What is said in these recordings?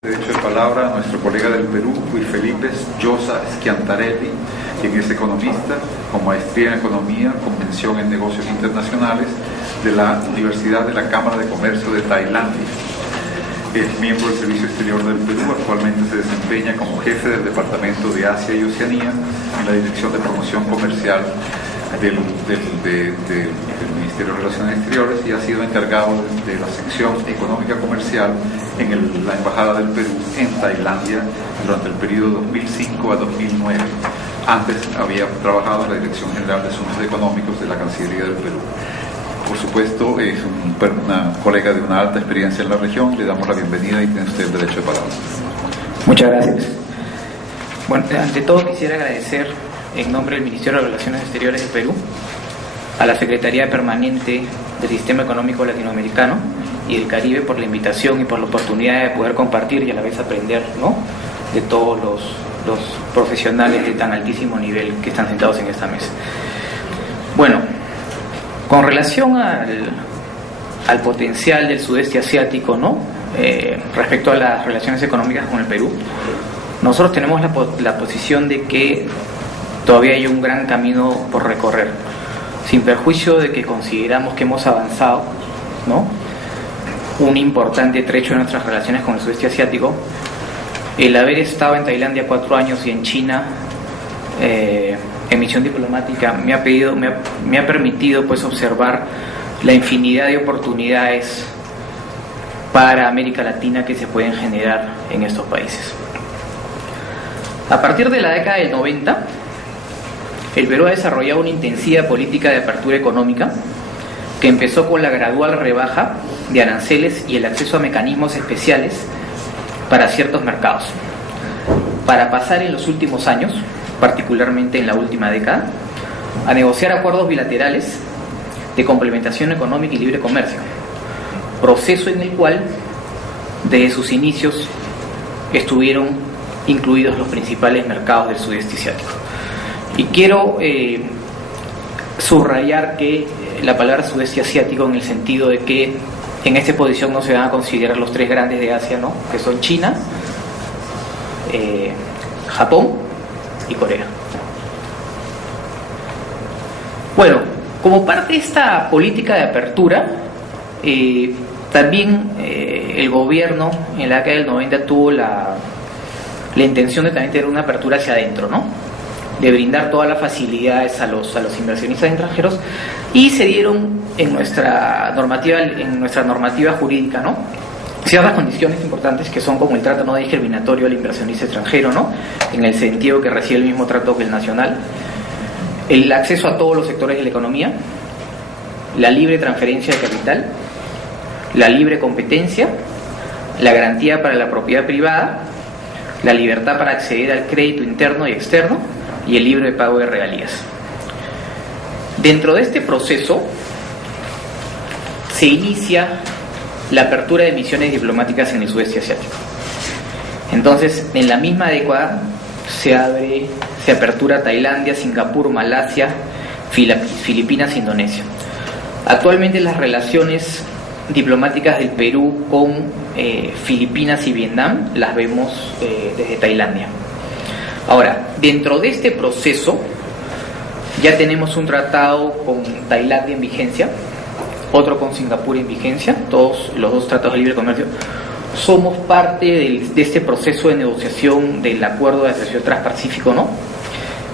Derecho de palabra a nuestro colega del Perú, Luis Felipe Llosa Schiantarelli, quien es economista, con maestría en Economía, con mención en Negocios Internacionales de la Universidad de la Cámara de Comercio de Tailandia. Es miembro del Servicio Exterior del Perú, actualmente se desempeña como jefe del Departamento de Asia y Oceanía en la Dirección de Promoción Comercial del Ministerio de Relaciones Exteriores y ha sido encargado de la sección económica comercial en la Embajada del Perú en Tailandia durante el periodo 2005 a 2009. Antes había trabajado en la Dirección General de Asuntos Económicos de la Cancillería del Perú. Por supuesto, es una colega de una alta experiencia en la región. Le damos la bienvenida y tiene usted el derecho de palabra. Muchas gracias. Bueno, ante todo quisiera agradecer en nombre del Ministerio de Relaciones Exteriores del Perú a la Secretaría Permanente del Sistema Económico Latinoamericano y del Caribe por la invitación y por la oportunidad de poder compartir y a la vez aprender, ¿no?, de todos los profesionales de tan altísimo nivel que están sentados en esta mesa. Bueno, con relación al potencial del sudeste asiático, ¿no?, respecto a las relaciones económicas con el Perú, nosotros tenemos la posición de que todavía hay un gran camino por recorrer, sin perjuicio de que consideramos que hemos avanzado, ¿no?, un importante trecho en nuestras relaciones con el sudeste asiático. El haber estado en Tailandia 4 años y en China en misión diplomática me ha permitido pues observar la infinidad de oportunidades para América Latina que se pueden generar en estos países. A partir de la década del 90, el Perú ha desarrollado una intensiva política de apertura económica que empezó con la gradual rebaja de aranceles y el acceso a mecanismos especiales para ciertos mercados, para pasar en los últimos años, particularmente en la última década, a negociar acuerdos bilaterales de complementación económica y libre comercio, proceso en el cual desde sus inicios estuvieron incluidos los principales mercados del sudeste asiático. Y quiero subrayar que la palabra sudeste asiático en el sentido de que en esta posición no se van a considerar los 3 grandes de Asia, ¿no?, que son China, Japón y Corea. Bueno, como parte de esta política de apertura, también el gobierno en la década del 90 tuvo la intención de también tener una apertura hacia adentro, ¿no?, de brindar todas las facilidades a los inversionistas extranjeros, y se dieron en nuestra normativa jurídica, ¿no?, ciertas condiciones importantes que son como el trato no discriminatorio al inversionista extranjero, ¿no?, en el sentido que recibe el mismo trato que el nacional, el acceso a todos los sectores de la economía, la libre transferencia de capital, la libre competencia, la garantía para la propiedad privada, la libertad para acceder al crédito interno y externo y el libre pago de regalías. Dentro de este proceso se inicia la apertura de misiones diplomáticas en el sudeste asiático. Entonces, en la misma década se apertura Tailandia, Singapur, Malasia, Filipinas e Indonesia. Actualmente las relaciones diplomáticas del Perú con Filipinas y Vietnam las vemos desde Tailandia. Ahora, dentro de este proceso ya tenemos un tratado con Tailandia en vigencia, otro con Singapur en vigencia, los dos tratados de libre comercio. Somos parte de este proceso de negociación del Acuerdo de Asociación Transpacífico, ¿no?,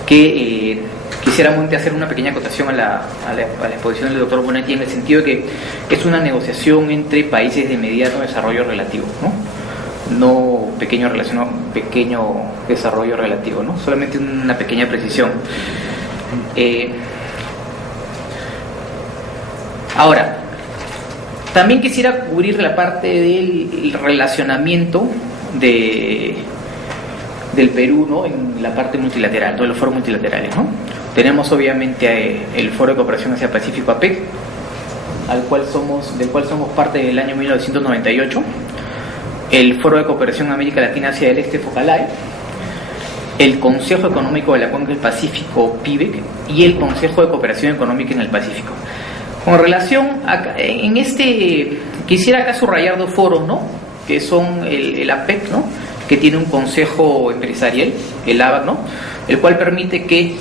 que quisiéramos hacer una pequeña acotación a la exposición del doctor Bonatti, en el sentido de que es una negociación entre países de mediano desarrollo relativo, no pequeño desarrollo relativo, ¿no?, solamente una pequeña precisión. Ahora, también quisiera cubrir la parte del relacionamiento del Perú, ¿no?, en la parte multilateral, todos los foros multilaterales, ¿no? Tenemos obviamente el Foro de Cooperación Asia-Pacífico, APEC, del cual somos parte del año 1998, el Foro de Cooperación América Latina Asia del Este, FOCALAE, el Consejo Económico de la Cuenca del Pacífico, PIBEC, y el Consejo de Cooperación Económica en el Pacífico. Con relación a, quisiera acá subrayar 2 foros, ¿no?, que son el APEC, ¿no?, que tiene un consejo empresarial, el ABAC, ¿no?, el cual permite que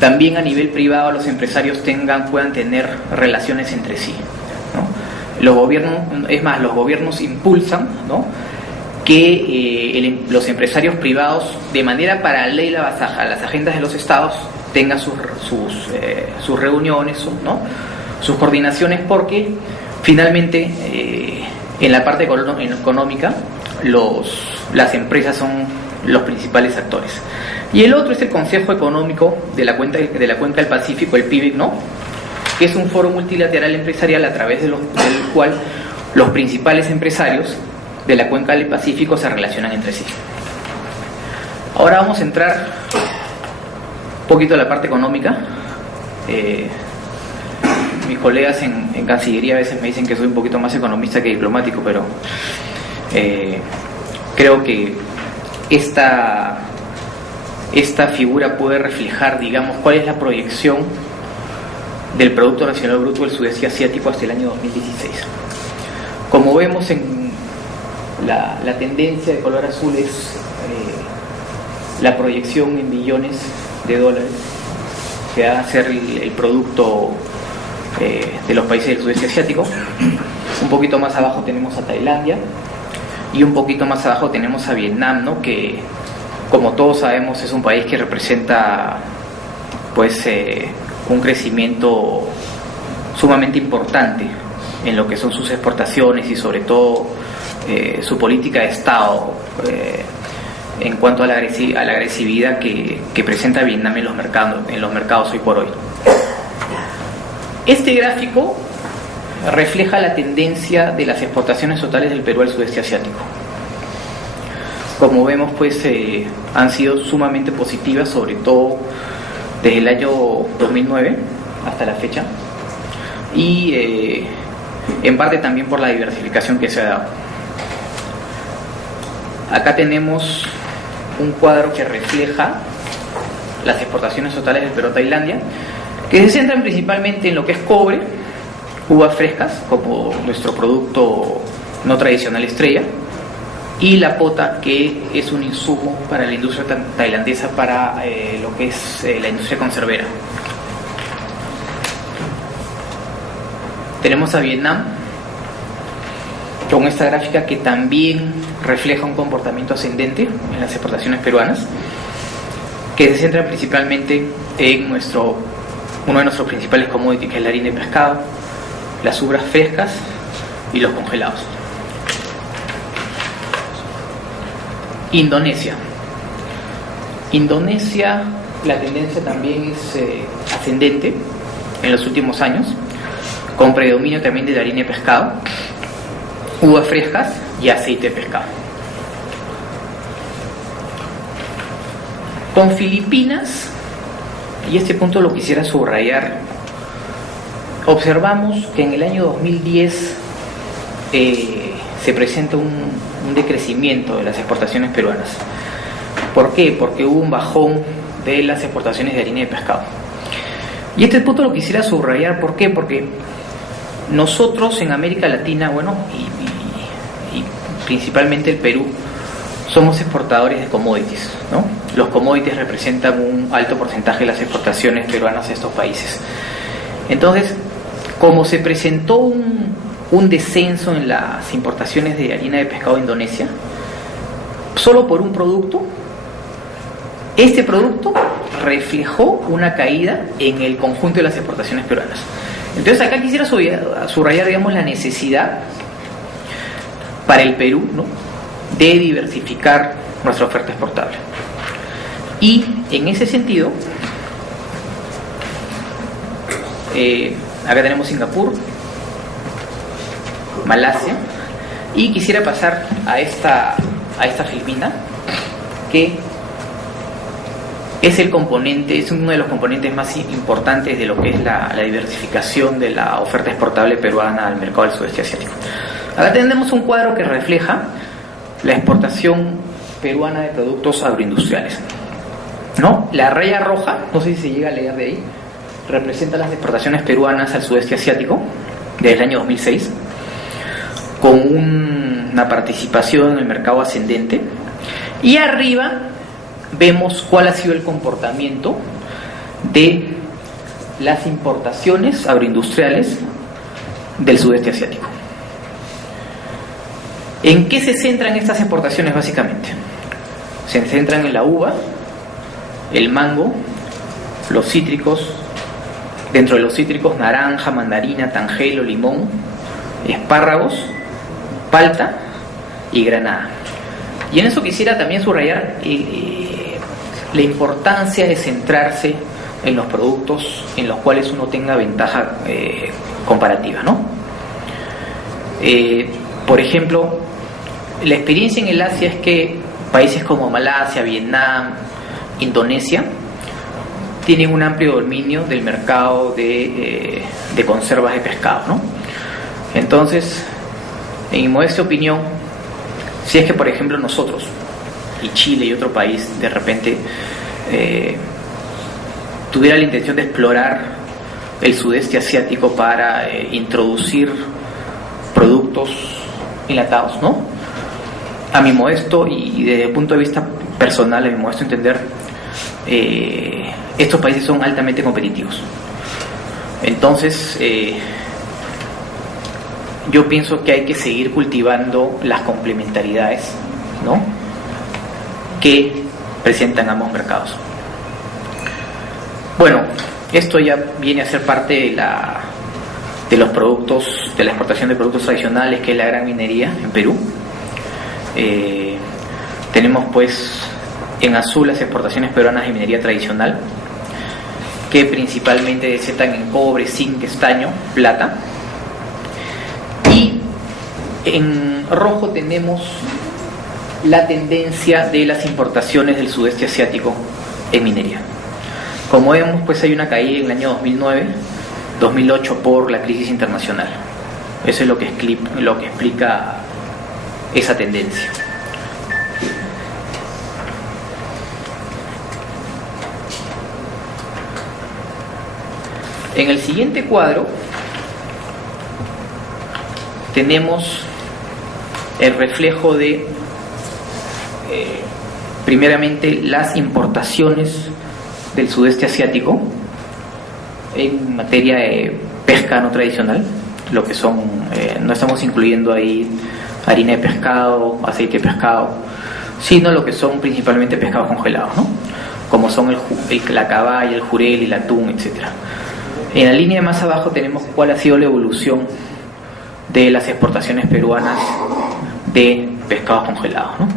también a nivel privado los empresarios puedan tener relaciones entre sí, ¿no? Los gobiernos impulsan, ¿no?, que los empresarios privados, de manera paralela a las agendas de los estados, tengan sus reuniones, ¿no?, sus coordinaciones, porque finalmente en la parte económica las empresas son los principales actores. Y el otro es el Consejo Económico de la Cuenca del Pacífico, el PIBEC, ¿no?, que es un foro multilateral empresarial a través del cual los principales empresarios de la Cuenca del Pacífico se relacionan entre sí. Ahora vamos a entrar un poquito a la parte económica. Mis colegas en Cancillería a veces me dicen que soy un poquito más economista que diplomático, pero creo que esta figura puede reflejar, digamos, cuál es la proyección del Producto Nacional Bruto del Sudeste Asiático hasta el año 2016. Como vemos en la tendencia de color azul es la proyección en billones de dólares que va a ser el producto de los países del sudeste asiático. Un poquito más abajo tenemos a Tailandia y un poquito más abajo tenemos a Vietnam, ¿no?, que, como todos sabemos, es un país que representa pues un crecimiento sumamente importante en lo que son sus exportaciones y sobre todo su política de Estado en cuanto a la agresividad que presenta Vietnam en los mercados hoy por hoy. Este gráfico refleja la tendencia de las exportaciones totales del Perú al sudeste asiático. Como vemos, pues han sido sumamente positivas, sobre todo desde el año 2009 hasta la fecha, y en parte también por la diversificación que se ha dado. Acá tenemos un cuadro que refleja las exportaciones totales del Perú a Tailandia, que se centran principalmente en lo que es cobre, uvas frescas como nuestro producto no tradicional estrella, y la pota, que es un insumo para la industria tailandesa para lo que es la industria conservera. Tenemos a Vietnam con esta gráfica que también refleja un comportamiento ascendente en las exportaciones peruanas, que se centra principalmente en uno de nuestros principales commodities, que es la harina de pescado, las uvas frescas y los congelados. Indonesia, la tendencia también es ascendente en los últimos años, con predominio también de la harina de pescado, uvas frescas y aceite de pescado. Con Filipinas, y este punto lo quisiera subrayar, observamos que en el año 2010 se presenta un decrecimiento de las exportaciones peruanas. ¿Por qué? Porque hubo un bajón de las exportaciones de harina de pescado. Y este punto lo quisiera subrayar. ¿Por qué? Porque nosotros en América Latina, y principalmente el Perú, somos exportadores de commodities, ¿no? Los commodities representan un alto porcentaje de las exportaciones peruanas a estos países. Entonces, como se presentó un descenso en las importaciones de harina de pescado de Indonesia, solo por un producto, este producto reflejó una caída en el conjunto de las exportaciones peruanas. Entonces acá quisiera subrayar, digamos, la necesidad para el Perú, ¿no?, de diversificar nuestra oferta exportable. Y en ese sentido, acá tenemos Singapur, Malasia, y quisiera pasar a esta Filipina, que es uno de los componentes más importantes de lo que es la diversificación de la oferta exportable peruana al mercado del sudeste asiático. Acá tenemos un cuadro que refleja la exportación peruana de productos agroindustriales, ¿no? La raya roja, no sé si se llega a leer de ahí, representa las exportaciones peruanas al sudeste asiático desde el año 2006, con un una participación en el mercado ascendente, y arriba vemos cuál ha sido el comportamiento de las importaciones agroindustriales del sudeste asiático. ¿En qué se centran estas exportaciones básicamente? Se centran en la uva, el mango, los cítricos, dentro de los cítricos naranja, mandarina, tangelo, limón, espárragos, palta y granada. Y en eso quisiera también subrayar la importancia de centrarse en los productos en los cuales uno tenga ventaja comparativa, ¿no? Por ejemplo, la experiencia en el Asia es que países como Malasia, Vietnam, Indonesia tienen un amplio dominio del mercado de conservas de pescado, ¿no? Entonces, en mi modesta opinión, si es que por ejemplo nosotros y Chile y otro país de repente tuviera la intención de explorar el sudeste asiático para introducir productos enlatados, ¿no? A mi modesto y desde el punto de vista personal, a mi modesto entender, estos países son altamente competitivos. Entonces, yo pienso que hay que seguir cultivando las complementariedades, ¿no?, que presentan ambos mercados. Bueno, esto ya viene a ser parte de los productos, de la exportación de productos tradicionales, que es la gran minería en Perú. Tenemos pues en azul las exportaciones peruanas de minería tradicional, que principalmente desetan en cobre, zinc, estaño, plata. Y en rojo tenemos la tendencia de las importaciones del sudeste asiático en minería. Como vemos, pues hay una caída en el año 2009, 2008 por la crisis internacional. Eso es lo que explica esa tendencia. En el siguiente cuadro tenemos el reflejo de primeramente las importaciones del sudeste asiático en materia de pesca no tradicional, lo que son, no estamos incluyendo ahí harina de pescado, aceite de pescado, sino lo que son principalmente pescados congelados, ¿no?, como son la caballa, el jurel, el atún, etc. En la línea más abajo tenemos cuál ha sido la evolución de las exportaciones peruanas de pescados congelados, ¿no?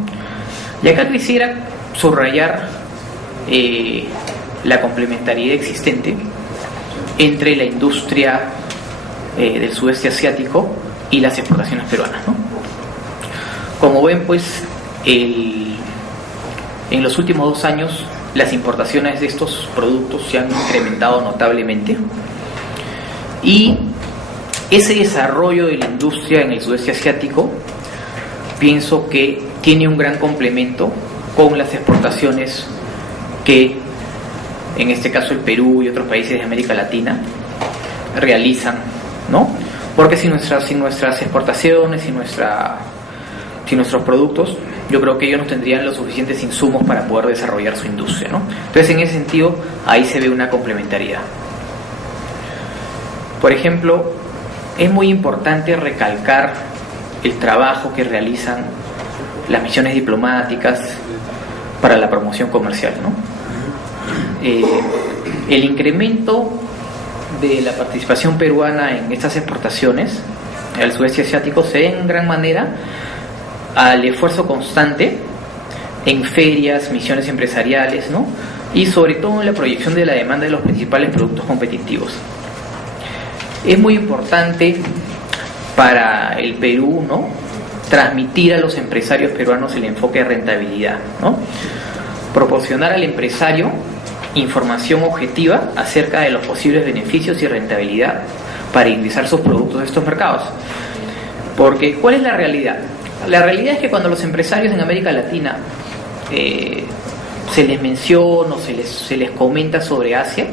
Y acá quisiera subrayar la complementariedad existente entre la industria del sudeste asiático y las exportaciones peruanas, ¿no? Como ven, pues en los últimos 2 años las importaciones de estos productos se han incrementado notablemente, y ese desarrollo de la industria en el sudeste asiático pienso que tiene un gran complemento con las exportaciones que en este caso el Perú y otros países de América Latina realizan, ¿no? Porque sin nuestras exportaciones, sin nuestros productos, yo creo que ellos no tendrían los suficientes insumos para poder desarrollar su industria, ¿no? Entonces, en ese sentido, ahí se ve una complementariedad. Por ejemplo, es muy importante recalcar el trabajo que realizan las misiones diplomáticas para la promoción comercial, ¿no? El incremento de la participación peruana en estas exportaciones al sudeste asiático se debe en gran manera al esfuerzo constante en ferias, misiones empresariales, ¿no?, y sobre todo en la proyección de la demanda de los principales productos competitivos. Es muy importante para el Perú, ¿no?, transmitir a los empresarios peruanos el enfoque de rentabilidad, ¿no?, proporcionar al empresario información objetiva acerca de los posibles beneficios y rentabilidad para ingresar sus productos a estos mercados. Porque, ¿cuál es la realidad? La realidad es que cuando los empresarios en América Latina se les menciona o se les comenta sobre Asia,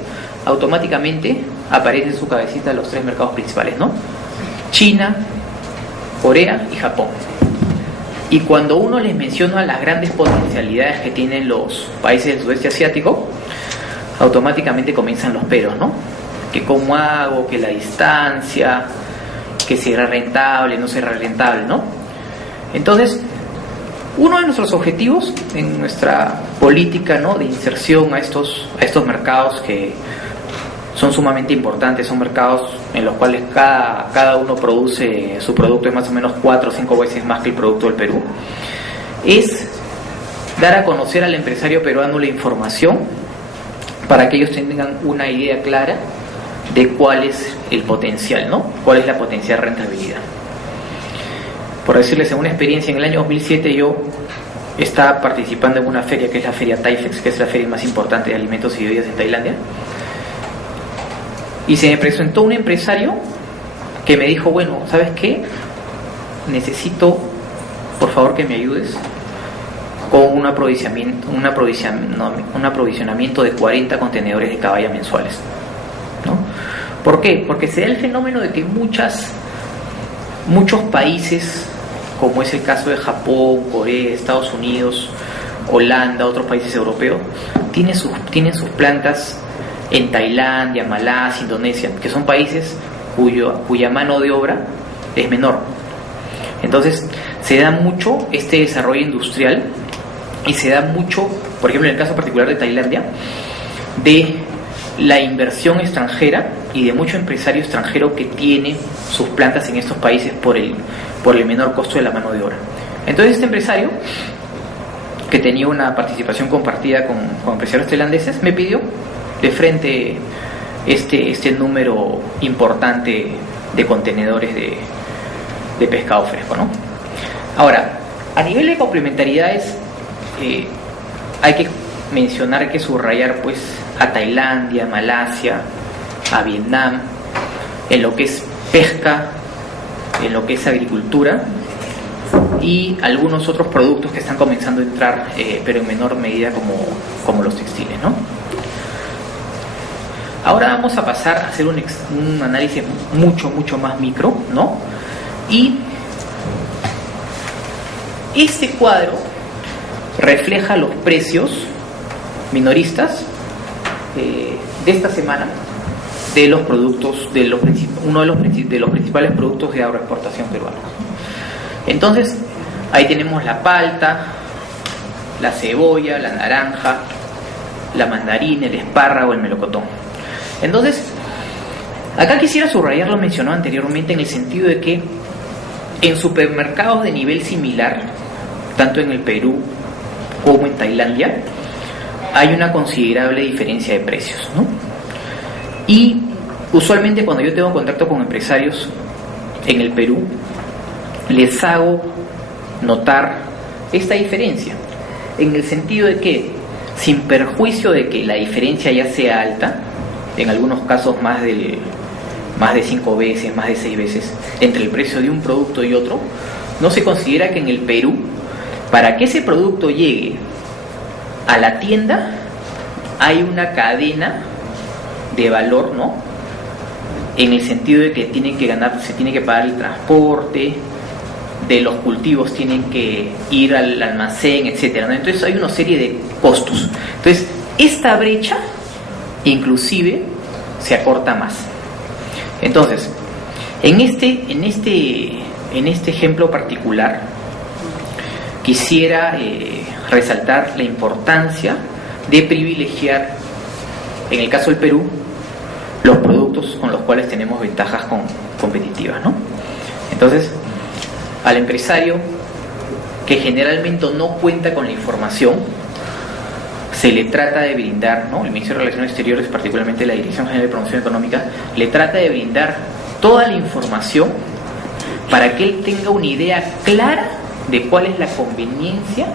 automáticamente aparecen en su cabecita los 3 mercados principales, ¿no? China, Corea y Japón. Y cuando uno les menciona las grandes potencialidades que tienen los países del sudeste asiático, automáticamente comienzan los peros, ¿no? Que cómo hago, que la distancia, que si era rentable, no será rentable, ¿no? Entonces, uno de nuestros objetivos en nuestra política, ¿no?, de inserción a estos mercados que son sumamente importantes, son mercados en los cuales cada uno produce su producto, es más o menos 4 o 5 veces más que el producto del Perú, es dar a conocer al empresario peruano la información para que ellos tengan una idea clara de cuál es el potencial, ¿no? Cuál es la potencial rentabilidad. Por decirles, en una experiencia, en el año 2007 yo estaba participando en una feria que es la feria Taifex, que es la feria más importante de alimentos y bebidas en Tailandia, y se me presentó un empresario que me dijo, bueno, ¿sabes qué? Necesito, por favor, que me ayudes con un aprovisionamiento de 40 contenedores de caballa mensuales, ¿no? ¿Por qué? Porque se da el fenómeno de que muchos países, como es el caso de Japón, Corea, Estados Unidos, Holanda, otros países europeos, tienen sus plantas en Tailandia, Malasia, Indonesia, que son países cuya mano de obra es menor. Entonces se da mucho este desarrollo industrial y se da mucho, por ejemplo, en el caso particular de Tailandia, de la inversión extranjera y de mucho empresario extranjero que tiene sus plantas en estos países por el menor costo de la mano de obra. Entonces este empresario, que tenía una participación compartida con empresarios tailandeses, me pidió de frente este número importante de contenedores de pescado fresco, ¿no? Ahora, a nivel de complementariedades, hay que mencionar, hay que subrayar pues a Tailandia, Malasia, a Vietnam, en lo que es pesca, en lo que es agricultura y algunos otros productos que están comenzando a entrar, pero en menor medida como los textiles, ¿no? Ahora vamos a pasar a hacer un análisis mucho más micro, ¿no? Y este cuadro refleja los precios minoristas de esta semana de los productos, uno de los principales productos de agroexportación peruana. Entonces, ahí tenemos la palta, la cebolla, la naranja, la mandarina, el espárrago, el melocotón. Entonces, acá quisiera subrayar lo mencionado anteriormente, en el sentido de que en supermercados de nivel similar, tanto en el Perú como en Tailandia, hay una considerable diferencia de precios, ¿no? Y usualmente cuando yo tengo contacto con empresarios en el Perú, les hago notar esta diferencia, en el sentido de que, sin perjuicio de que la diferencia ya sea alta, en algunos casos más de 5 veces, más de 6 veces, entre el precio de un producto y otro, no se considera que en el Perú, para que ese producto llegue a la tienda, hay una cadena de valor, ¿no? En el sentido de que se tiene que pagar el transporte, de los cultivos tienen que ir al almacén, etcétera, ¿no? Entonces hay una serie de costos. Entonces, esta brecha inclusive se acorta más. Entonces, en este ejemplo particular, quisiera resaltar la importancia de privilegiar, en el caso del Perú, los productos con los cuales tenemos ventajas competitivas, ¿no? Entonces, al empresario que generalmente no cuenta con la información, se le trata de brindar, ¿no? El Ministerio de Relaciones Exteriores, particularmente la Dirección General de Promoción Económica, le trata de brindar toda la información para que él tenga una idea clara de cuál es la conveniencia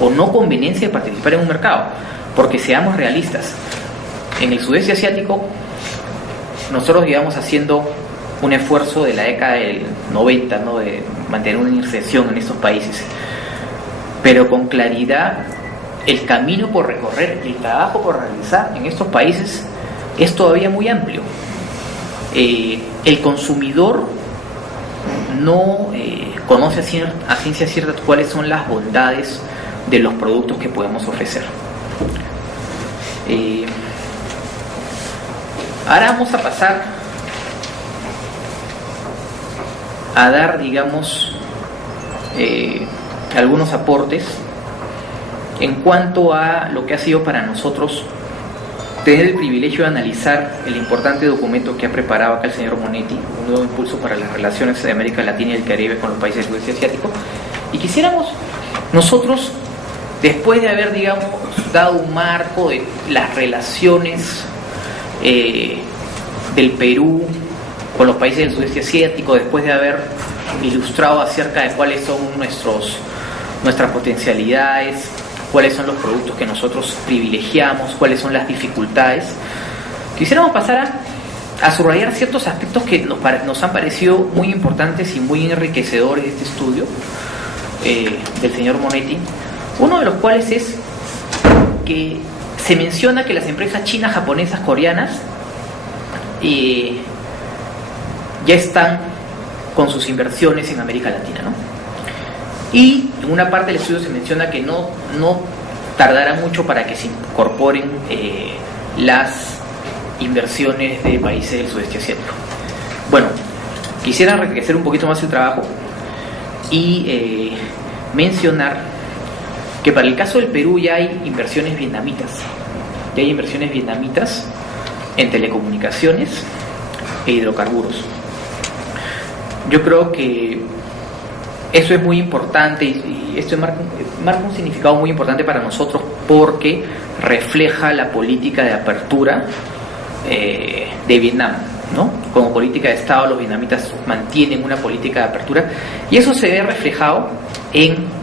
o no conveniencia de participar en un mercado. Porque seamos realistas, en el sudeste asiático nosotros llevamos haciendo un esfuerzo de la década del 90, ¿no?, de mantener una inserción en estos países, pero con claridad el camino por recorrer, el trabajo por realizar en estos países es todavía muy amplio. El consumidor no conoce a ciencia cierta cuáles son las bondades de los productos que podemos ofrecer. Ahora vamos a pasar a dar, digamos, algunos aportes en cuanto a lo que ha sido para nosotros tener el privilegio de analizar el importante documento que ha preparado acá el señor Monetti, un nuevo impulso para las relaciones de América Latina y el Caribe con los países del sudeste asiático. Y quisiéramos nosotros, después de haber, digamos, dado un marco de las relaciones del Perú con los países del sudeste asiático, después de haber ilustrado acerca de cuáles son nuestras potencialidades, cuáles son los productos que nosotros privilegiamos, cuáles son las dificultades, quisiéramos pasar a subrayar ciertos aspectos que nos han parecido muy importantes y muy enriquecedores de este estudio del señor Monetti. Uno de los cuales es que se menciona que las empresas chinas, japonesas, coreanas ya están con sus inversiones en América Latina, ¿no? Y en una parte del estudio se menciona que no tardará mucho para que se incorporen las inversiones de países del sudeste asiático. Bueno, quisiera enriquecer un poquito más el trabajo y mencionar que para el caso del Perú ya hay inversiones vietnamitas. Ya hay inversiones vietnamitas en telecomunicaciones e hidrocarburos. Yo creo que eso es muy importante y esto marca un significado muy importante para nosotros porque refleja la política de apertura de Vietnam, ¿no? Como política de Estado, los vietnamitas mantienen una política de apertura y eso se ve reflejado en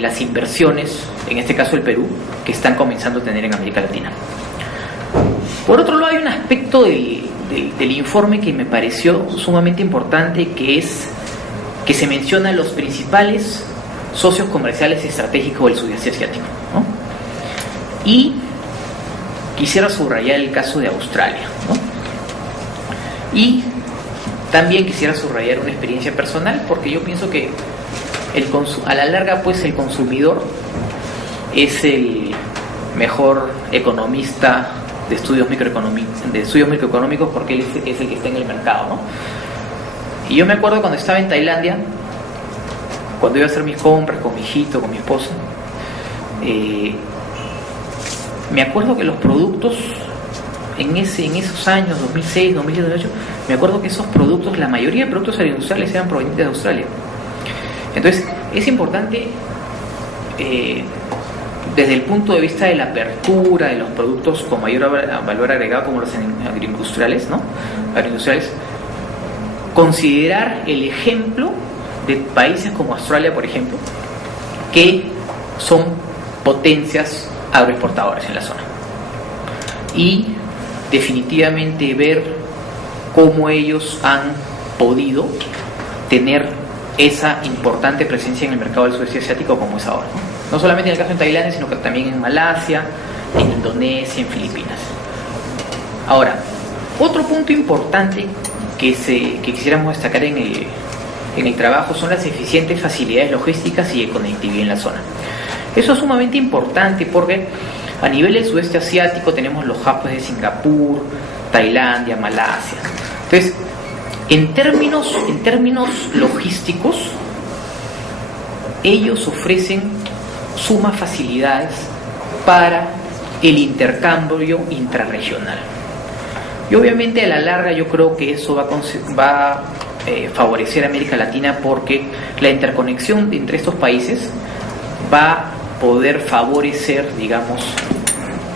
las inversiones, en este caso el Perú, que están comenzando a tener en América Latina. Por otro lado, hay un aspecto del informe que me pareció sumamente importante, que es que se mencionan los principales socios comerciales estratégicos del sudeste asiático, ¿no? Y quisiera subrayar el caso de Australia, ¿no? Y también quisiera subrayar una experiencia personal, porque yo pienso que a la larga, pues, el consumidor es el mejor economista de estudios microeconómicos porque él es el que está en el mercado, ¿no? Y yo me acuerdo cuando estaba en Tailandia, cuando iba a hacer mis compras con mi hijito, con mi esposa, me acuerdo que los productos en esos años, 2006, 2018, me acuerdo que esos productos, la mayoría de productos agroindustriales eran provenientes de Australia. Entonces, es importante desde el punto de vista de la apertura de los productos con mayor valor agregado, como los agroindustriales, ¿no? Agroindustriales, considerar el ejemplo de países como Australia, por ejemplo, que son potencias agroexportadoras en la zona. Y definitivamente ver cómo ellos han podido tener esa importante presencia en el mercado del sudeste asiático como es ahora, ¿no? No solamente en el caso de Tailandia, sino que también en Malasia, en Indonesia, en Filipinas. Ahora, otro punto importante que quisiéramos destacar en el trabajo son las eficientes facilidades logísticas y de conectividad en la zona. Eso es sumamente importante porque a nivel del sudeste asiático tenemos los hubs de Singapur, Tailandia, Malasia. Entonces, en términos logísticos, ellos ofrecen sumas facilidades para el intercambio intrarregional. Y obviamente a la larga yo creo que eso va a favorecer a América Latina porque la interconexión entre estos países va a poder favorecer, digamos,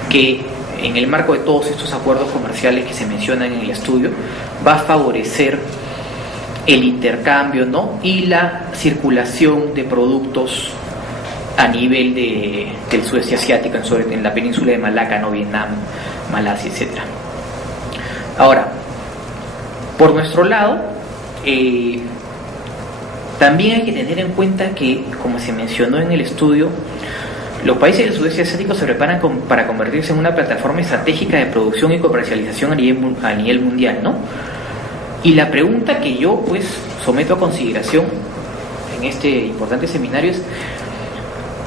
que en el marco de todos estos acuerdos comerciales que se mencionan en el estudio, va a favorecer el intercambio, ¿no? Y la circulación de productos a nivel del sudeste asiático, en la península de Malaca, ¿no? Vietnam, Malasia, etc. Ahora, por nuestro lado, también hay que tener en cuenta que, como se mencionó en el estudio, los países del sudeste asiático se preparan para convertirse en una plataforma estratégica de producción y comercialización a nivel mundial, ¿no? Y la pregunta que yo, pues, someto a consideración en este importante seminario es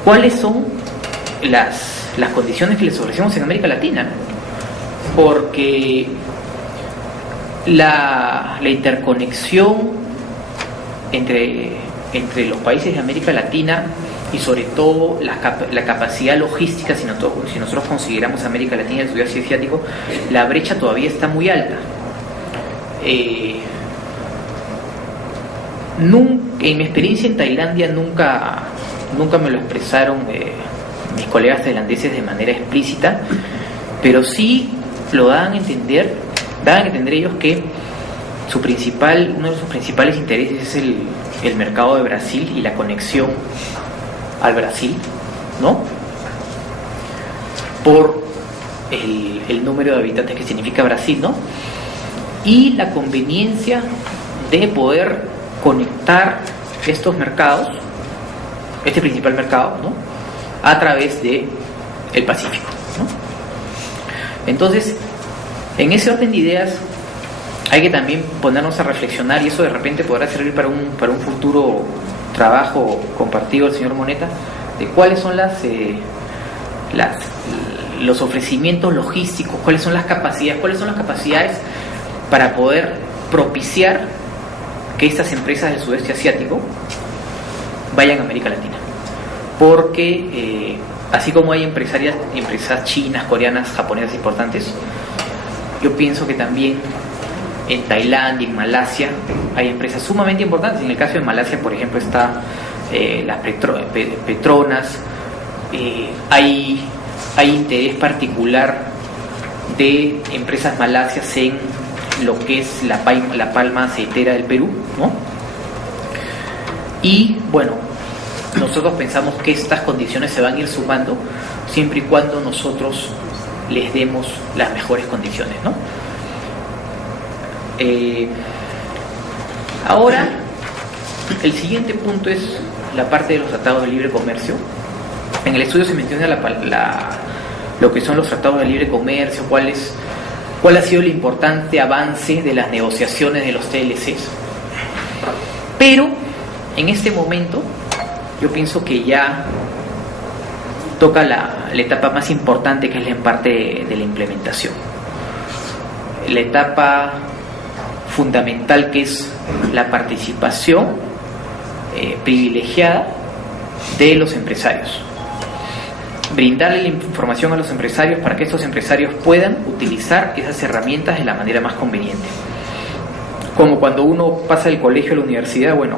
cuáles son las condiciones que les ofrecemos en América Latina, porque la interconexión entre los países de América Latina y sobre todo la capacidad logística, si nosotros consideramos América Latina y el sudeste asiático, la brecha todavía está muy alta. En mi experiencia en Tailandia nunca me lo expresaron mis colegas tailandeses de manera explícita, pero sí lo daban a entender ellos que uno de sus principales intereses es el mercado de Brasil y la conexión al Brasil, ¿no? Por el número de habitantes que significa Brasil, ¿no? Y la conveniencia de poder conectar estos mercados, este principal mercado, ¿no?, a través de el Pacífico, ¿no? Entonces, en ese orden de ideas hay que también ponernos a reflexionar, y eso de repente podrá servir para un futuro trabajo compartido del señor Moneta, de cuáles son los ofrecimientos logísticos, cuáles son las capacidades para poder propiciar que estas empresas del sudeste asiático vayan a América Latina. Porque así como hay empresas chinas, coreanas, japonesas importantes, yo pienso que también en Tailandia, en Malasia, hay empresas sumamente importantes. En el caso de Malasia, por ejemplo, está las Petronas. Hay interés particular de empresas malasias en lo que es la palma aceitera del Perú, ¿no? Y bueno, nosotros pensamos que estas condiciones se van a ir sumando siempre y cuando nosotros les demos las mejores condiciones, ¿no? Ahora, el siguiente punto es la parte de los tratados de libre comercio. En el estudio se menciona lo que son los tratados de libre comercio, cuál ha sido el importante avance de las negociaciones de los TLCs. Pero en este momento yo pienso que ya toca la etapa más importante, que es la parte de la implementación, la etapa fundamental, que es la participación privilegiada de los empresarios. Brindarle la información a los empresarios para que estos empresarios puedan utilizar esas herramientas de la manera más conveniente. Como cuando uno pasa del colegio a la universidad, bueno,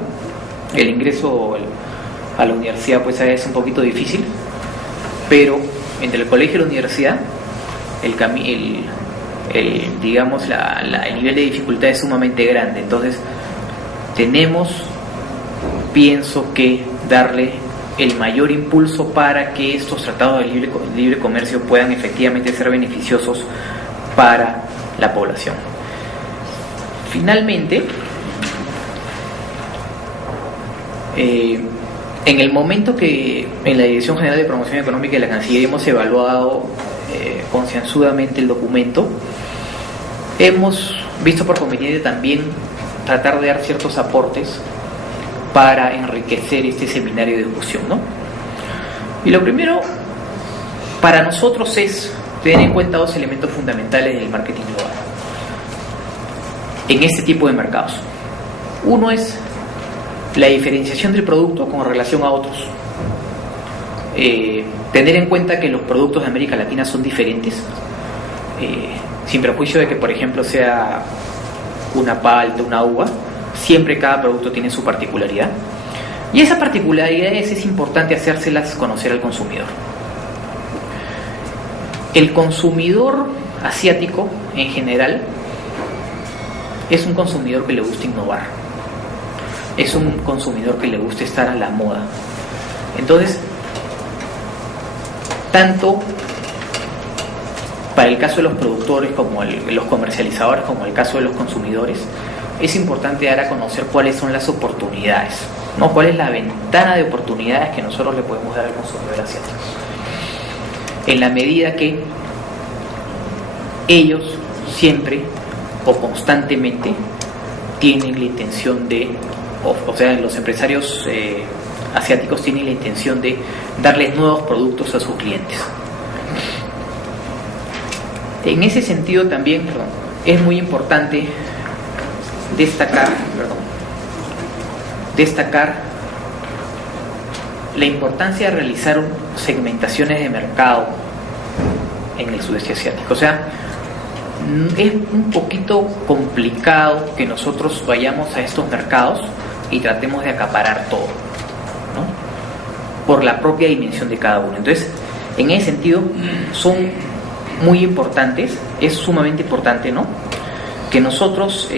el ingreso a la universidad pues es un poquito difícil, pero entre el colegio y la universidad el nivel de dificultad es sumamente grande. Entonces pienso que darle el mayor impulso para que estos tratados de libre comercio puedan efectivamente ser beneficiosos para la población. Finalmente, en el momento que en la Dirección General de Promoción Económica de la Cancillería hemos evaluado concienzudamente el documento, hemos visto por conveniente también tratar de dar ciertos aportes para enriquecer este seminario de discusión, ¿no? Y lo primero para nosotros es tener en cuenta dos elementos fundamentales del marketing global en este tipo de mercados. Uno es la diferenciación del producto con relación a otros. Tener en cuenta que los productos de América Latina son diferentes, sin perjuicio de que, por ejemplo, sea una palta, una uva. Siempre cada producto tiene su particularidad, y esas particularidades es importante hacérselas conocer al consumidor. El consumidor asiático en general es un consumidor que le gusta innovar, es un consumidor que le gusta estar a la moda. Entonces, tanto para el caso de los productores como los comercializadores, como el caso de los consumidores, es importante dar a conocer cuáles son las oportunidades, ¿no? Cuál es la ventana de oportunidades que nosotros le podemos dar al consumidor asiático, en la medida que ellos siempre o constantemente tienen la intención de o sea, los empresarios asiáticos tienen la intención de darles nuevos productos a sus clientes. En ese sentido también, es muy importante destacar la importancia de realizar segmentaciones de mercado en el sudeste asiático. O sea, es un poquito complicado que nosotros vayamos a estos mercados y tratemos de acaparar todo, ¿no? Por la propia dimensión de cada uno. Entonces, en ese sentido, son muy importantes, es sumamente importante, ¿no?, que nosotros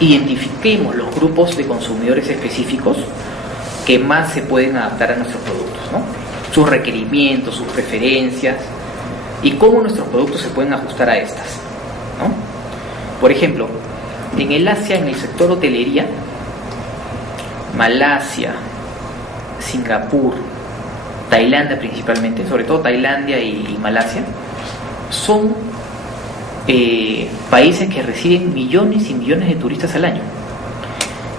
identifiquemos los grupos de consumidores específicos que más se pueden adaptar a nuestros productos, ¿no?, sus requerimientos, sus preferencias y cómo nuestros productos se pueden ajustar a estas, ¿no? Por ejemplo, en el Asia, en el sector hotelería, Malasia, Singapur, Tailandia principalmente, sobre todo Tailandia y Malasia, son países que reciben millones y millones de turistas al año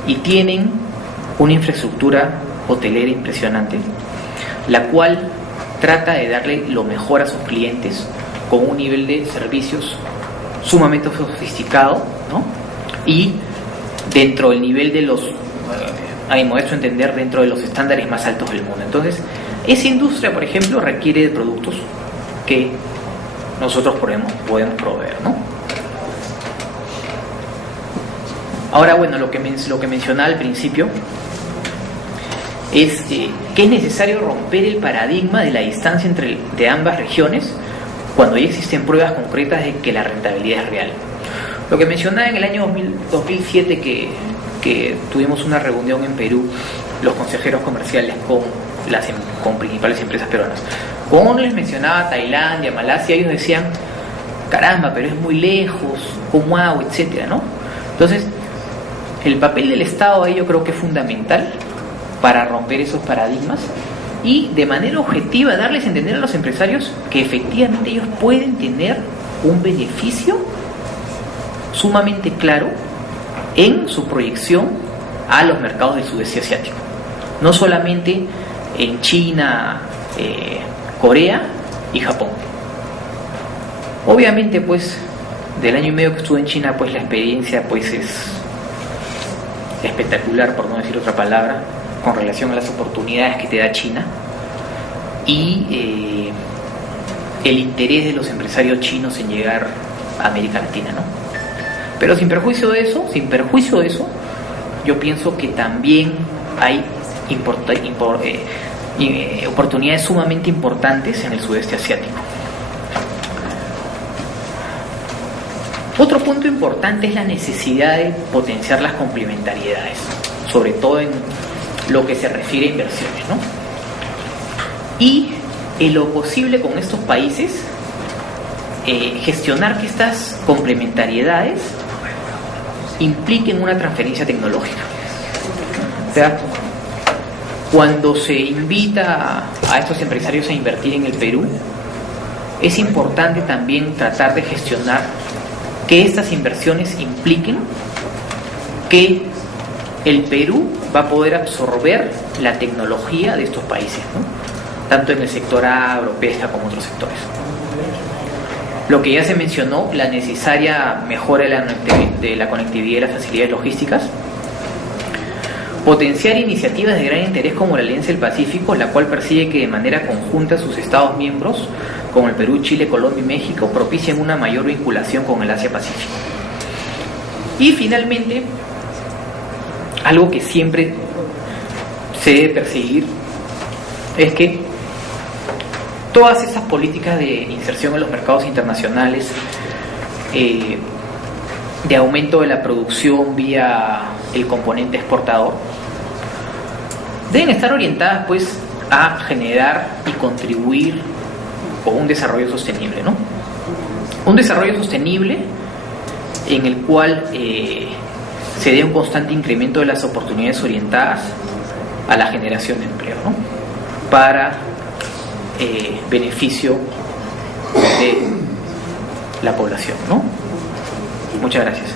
y tienen una infraestructura hotelera impresionante, la cual trata de darle lo mejor a sus clientes con un nivel de servicios sumamente sofisticado, ¿no?, y dentro del nivel de los, a mi modesto entender, dentro de los estándares más altos del mundo. Entonces, esa industria, por ejemplo, requiere de productos que nosotros podemos proveer, ¿no? Ahora, bueno, lo que mencionaba al principio es que es necesario romper el paradigma de la distancia de ambas regiones cuando ya existen pruebas concretas de que la rentabilidad es real. Lo que mencionaba en el año 2007 que tuvimos una reunión en Perú, los consejeros comerciales con principales empresas peruanas. Como les mencionaba Tailandia, Malasia, ellos decían, caramba, pero es muy lejos, ¿cómo hago?, etcétera, ¿no? Entonces, el papel del Estado ahí yo creo que es fundamental para romper esos paradigmas y de manera objetiva darles a entender a los empresarios que efectivamente ellos pueden tener un beneficio sumamente claro en su proyección a los mercados del sudeste asiático, no solamente en China, Corea y Japón. Obviamente, pues, del año y medio que estuve en China, pues la experiencia pues es espectacular, por no decir otra palabra, con relación a las oportunidades que te da China y el interés de los empresarios chinos en llegar a América Latina, ¿no? Pero sin perjuicio de eso, yo pienso que también hay oportunidades sumamente importantes en el sudeste asiático. Otro punto importante es la necesidad de potenciar las complementariedades, sobre todo en lo que se refiere a inversiones, ¿no? Y en lo posible con estos países gestionar que estas complementariedades impliquen una transferencia tecnológica. O sea, cuando se invita a estos empresarios a invertir en el Perú, es importante también tratar de gestionar que estas inversiones impliquen que el Perú va a poder absorber la tecnología de estos países, ¿no?, tanto en el sector agro-pesca como otros sectores. Lo que ya se mencionó, la necesaria mejora de la conectividad y las facilidades logísticas. Potenciar iniciativas de gran interés como la Alianza del Pacífico, la cual persigue que de manera conjunta sus Estados miembros, como el Perú, Chile, Colombia y México, propicien una mayor vinculación con el Asia-Pacífico. Y finalmente, algo que siempre se debe perseguir es que todas estas políticas de inserción en los mercados internacionales, de aumento de la producción vía el componente exportador, deben estar orientadas pues a generar y contribuir con un desarrollo sostenible, ¿no? Un desarrollo sostenible en el cual se dé un constante incremento de las oportunidades orientadas a la generación de empleo, ¿no?, para beneficio de la población, ¿no? Muchas gracias.